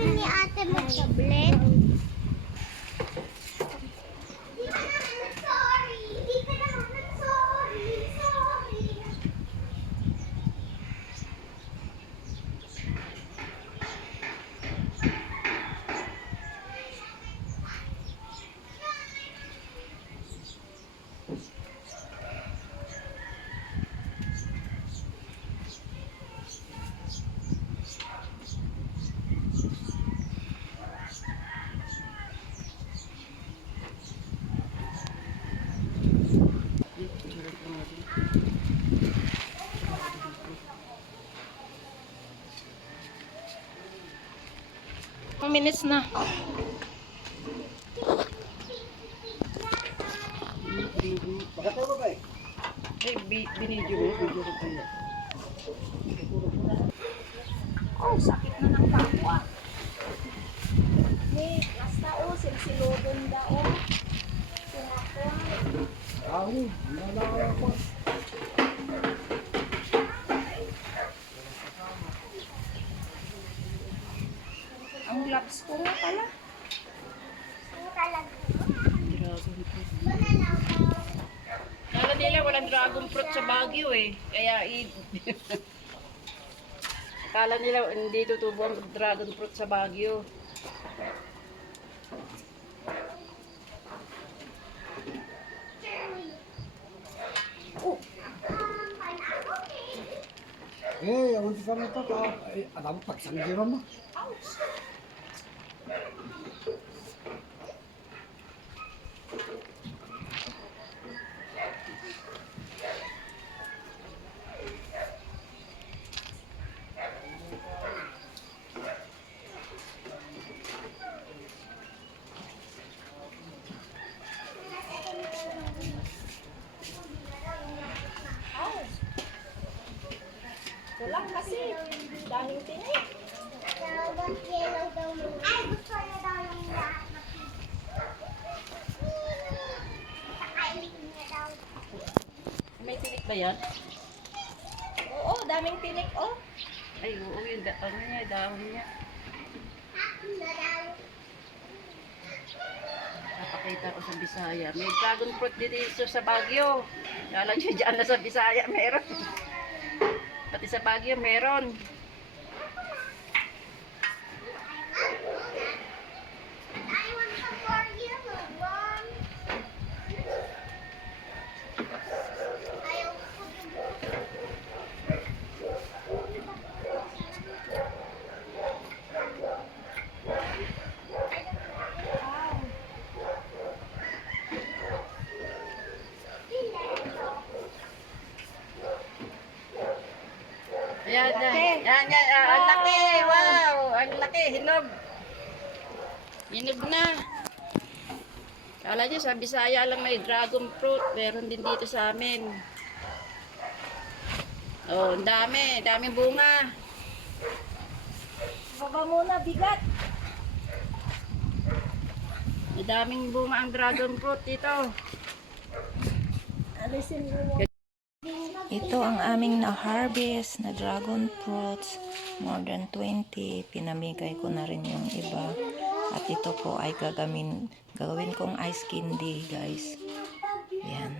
kami ni ate mag-tablet. Minutes na. Bakit ba ba eh? Binidyo mo. Oh, sakit na ng pako ah. Hey, basta silsilodon daw. Sinakwa. Ako, nalala ako. Ang gloves ko nga pala. Ano talaga? Kala nila walang dragon fruit sa Baguio eh. Kaya Kala nila hindi tutubo ang dragon fruit sa Baguio. Eh, ang sa na ito, alam mo, pagsanggiran mo. Kulang kasi. Daming tinik. Dapat yellow daw yung... Ay, gusto niya daw yung lahat na pink. Kakainin niya daw. May tinik ba yan? Oo, daming tinik oh. Ay, oo, yung dahon niya. Akin na daw. Napakita ko sa Bisaya. May dragon fruit dito sa Baguio. Kala nyo dyan na sa Bisaya meron. Pati sa Baguio meron. I want some more yellow one. Ayaw ko yung... Ayan, yan. Ang laki. Wow, ang laki. Hinog. Hinog na. Kala nyo sa Bisaya lang may dragon fruit. Meron din dito sa amin. Oh, ang dami. Daming bunga. Baba muna, bigat. May daming bunga ang dragon fruit dito. Alisin mo. Ito ang aming na-harvest na dragon fruits. More than 20. Pinamigay ko na rin yung iba. At ito po ay gagawin kong ice candy, guys. Yan.